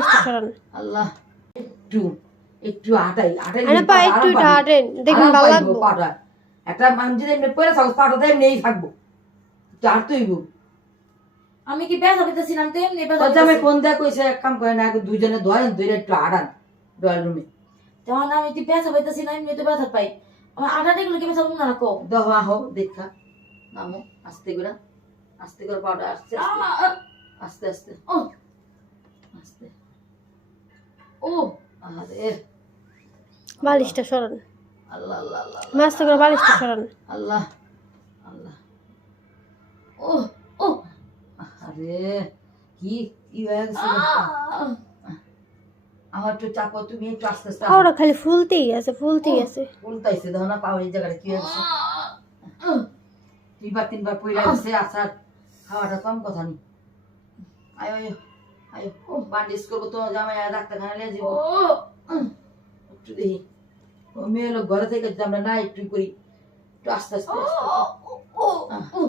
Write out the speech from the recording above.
বালিশটা সরান। আল্লাহ একটু একটু আটাই আটাই আরে পা একটু হাঁটেন, দেখুন ভালো লাগবে। পাটা একটা মানুষ যদি এমনি পরে থাকো পাটাতে এমনি থাকবো, আর তুইব আমি কি ব্যথা পেতেছিলাম তো এমনি ব্যথা আমি পেতেছি। ফোন দেয়া কইছে এক কাম করে না দুইজনে ধরেন দুইটা একটু আড়ান ড্রয়িং রুমে তখন আমি তো ব্যথা পেতেছি না, এমনি তো ব্যথা পাই। আমার আটাটা গুলো কি ব্যথা না রাখো। দহা হো দেখা নামো আস্তে করে পাউডার আস্তে আস্তে আস্তে ও আস্তে ও আরে বালিশটা সরান, আল্লাহ আল্লাহ আল্লাহ মাস্ত করে বালিশটা সরান। আল্লাহ আল্লাহ ও ও আরে কি কি হয়ে গেছে আমার একটু চাপো তুমি একটু আস্তে আস্তে পাউডার খালি ফুলতেই আছে, ফুলতেই আছে। উল্টাইছে দেখো না পাও এই জায়গাটা কি হয়ে গেছে দুইবার তিনবার পইরা গেছে আসার খাওয়াটা কম কথা নেই আয়ো আয়ো আয়ো ও বান্ডিজ করবো তো জামাই ডাক্তারখানা নিয়ে যাবো একটু দেখি ও মেয়ে লোক ঘরে থেকে যদি আমরা না একটু করি একটু আস্তে আস্তে ও